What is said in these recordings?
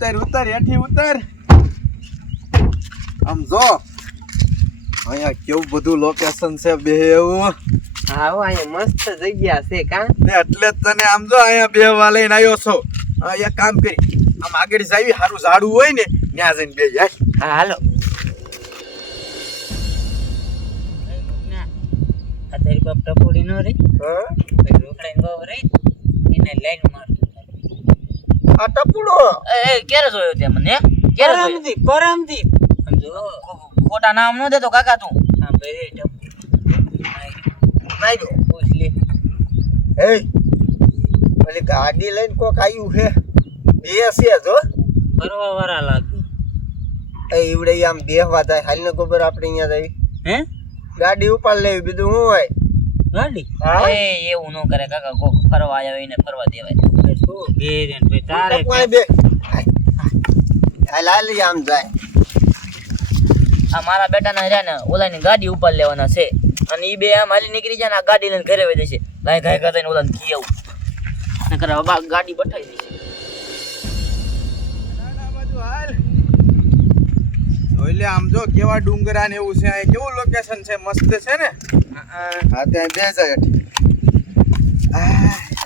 ઉતાર ઉતર હેઠી ઉતર. આમ જો અહીંયા કેવું બધું લોકેશન છે બે એવું. હો અહીંયા મસ્ત જગ્યા છે કા? ને એટલે જ તને આમ જો અહીંયા બે વા લઈને આવ્યો છો. એક કામ કરી આમ આગળ જાવી સારું ઝાડું હોય ને ત્યાં જઈને બે જાય હા હાલો. તારી બાપ ટપોડી ન રહી? હા? રોકડાની બાપ રહી? એને લાઈન મારતું. આ ટપુડો. એ ક્યારે જોયો તે મને? ક્યારે જોયો? પરમદીપ પરમદીપ. સમજો. ખોટા નામ ન દેતો કાકા તું. હા ભાઈ ટપુ નાઈ પૂછ લે. એ ઓલી ગાડી લઈને કોક આવ્યું છે બે છે જો ફરવા વાળા લાગે. એ ઈવડે આમ બેહવા જાય. હાલને ખબર આપણે અહીંયા જઈ હે? ગાડી ઉપાડ લેવી બીજું શું હોય? ગાડી? હા? એ એવું ન કરે કાકા. કોક ફરવા આવ્યો એને ફરવા દેવાય. તું ઘેર એને ભાઈ તારે બે હાલ હાલ આમ જાય આ મારા બેટાના રહ્યા ને ઓલાની ગાડી ઉપર લેવાના છે અને એ બે આમ હાલી. નીકળી જાય ને આ ગાડી લઈને ઘરે વહી જશે ગાય ગાય કરતા ઓલાને કી આવું નકર હવે ગાડી બઠાઈ દેશે એટલે આમ જો કેવા ડુંગરા ને એવું છે આ કેવું લોકેશન છે મસ્ત છે ને? હા ત્યાં બે જાય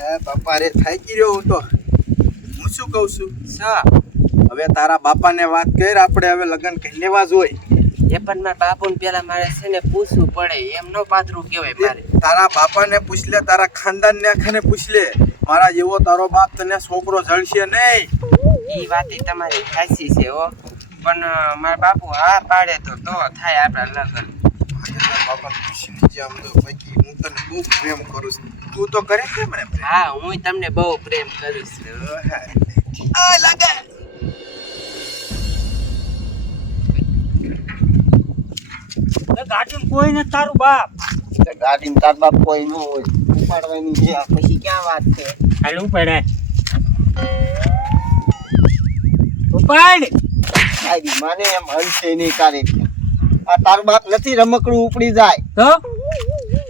આ બાપા રે થાકી રહ્યો હું તો. હું શું કહું છું? સા હવે તારા બાપાને વાત કર આપણે હવે લગ્ન કરી લેવા જોઈએ એ પણ મારા બાપુને પેલા મારે છે ને પૂછવું પડે. એમ નો પાથરું કહેવાય મારે. તારા બાપાને પૂછ લે તારા ખાનદાન ને આખાને પૂછ લે. મારા જેવો તારો બાપ તને છોકરો જળશે નહીં. એ વાત તમારી ખાસી છે હો. પણ મારા બાપુ હા પાડે તો તો થાય આપણા લગ્ન. તારા બાપાને આમ તો બાકી હું તને બહુ પ્રેમ કરું છું. તું તો કરે છે મને હા હું તમને બહુ પ્રેમ કરું છું. આ લાગે ગાડી કોઈ ને તારું બાપ. ગાડીમાં તાર બાપ કોઈ ન હોય. ઉપાડવાની છે. પછી ક્યાં વાત છે? હાલ ઉપાડે. ઉપાડ. તારી માને એમ હલશે નહીં તારી આ તાર બાપ નથી રમકડું ઉપડી જાય. તો?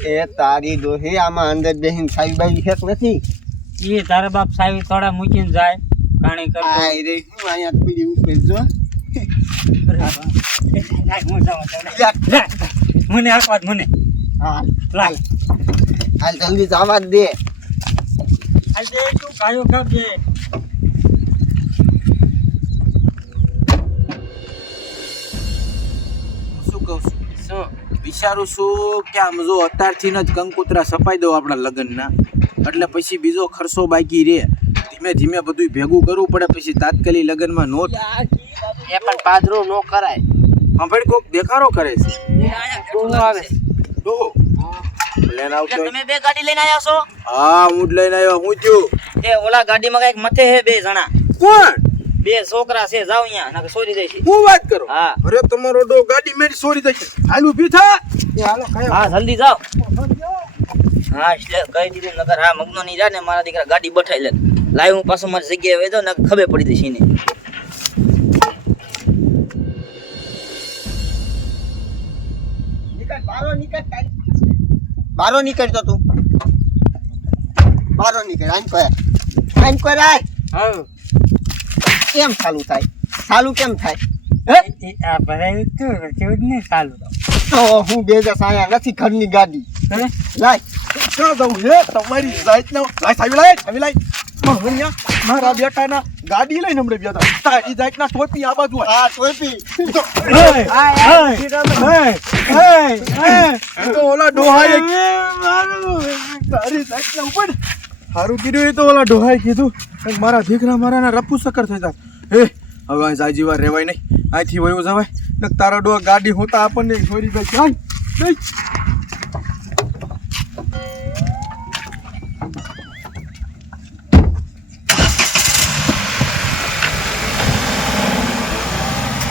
એ તારી દોહી આમાં અંદર બેહીન સાઈ બાઈ હેક નથી? એ તારા બાપ સાવી થોડા મૂકીને જાય પાણી કરતો. આ રે હું અહીંયા પીડી ઉપર જો. મને આખવા મને. હા. લાલ હાલ જલ્દી જવા દે. આજે તું કાયો ખાજે વિચારું છું કે આમ જો અત્યારથી જ કંકુતરા સપાઈ દઉં આપણા લગ્નના. એટલે પછી બીજો ખર્ચો બાકી રહે. ધીમે ધીમે બધું ભેગું કરવું પડે પછી તાત્કાલિક લગ્નમાં નો એ પણ પાથરું નો કરાય. સાંભળ કોક દેખારો કરે છે. આવે. ડોહો આવતો તમે બે ગાડી લઈને આવ્યા છો? હા હું જ લઈને આવ્યો હું થયું. એ ઓલા ગાડીમાં કંઈક મથે હે બે જણા. કોણ? બે છોકરા છે જાવ અહીંયા નકર ચોરી જાય છે. હું વાત કરો? હા. અરે તમારો ડો ગાડી મેરી સોરી થઈ છે. ઊભી પીઠા હાલો હા જલ્દી જાઓ. હા એટલે કહી દીધું નગર હા મગનો ની જા ને મારા દીકરા ગાડી બઠાઈ લે. લાઈવ હું પાછો મારી જગ્યાએ વેદો ને ખબર પડી જશે ને નીકળ બારો નીકળતો તું બારો નીકળ આમ કર. આમ કર રાય હા કેમ ચાલુ થાય? ચાલુ કેમ થાય? હું? બે જસ આયા નથી ઘરની ગાડી. લાય. ક્યાં જવું હે તમારી જાત ના લાય સાવી લાય. સાવી લાય મારા બેટાના ગાડી લઈને હમણાં બેઠા તારી જાત ના ટોપી આ બાજુ આ ટોપી. તો ઓલા ડોહાએ તારી જાત ના ઉપર હારું કીધું એ તો ઓલા ઢોહાઈ કીધું. મારા દીકરા મારાના રપુ સકર થઈ જાય હે, હવે જાજી વાર રહેવાય નહીં. અહીંથી વયું જવાય. તારો ડો ગાડી હોતા આપણને છોડી દે. ચાલ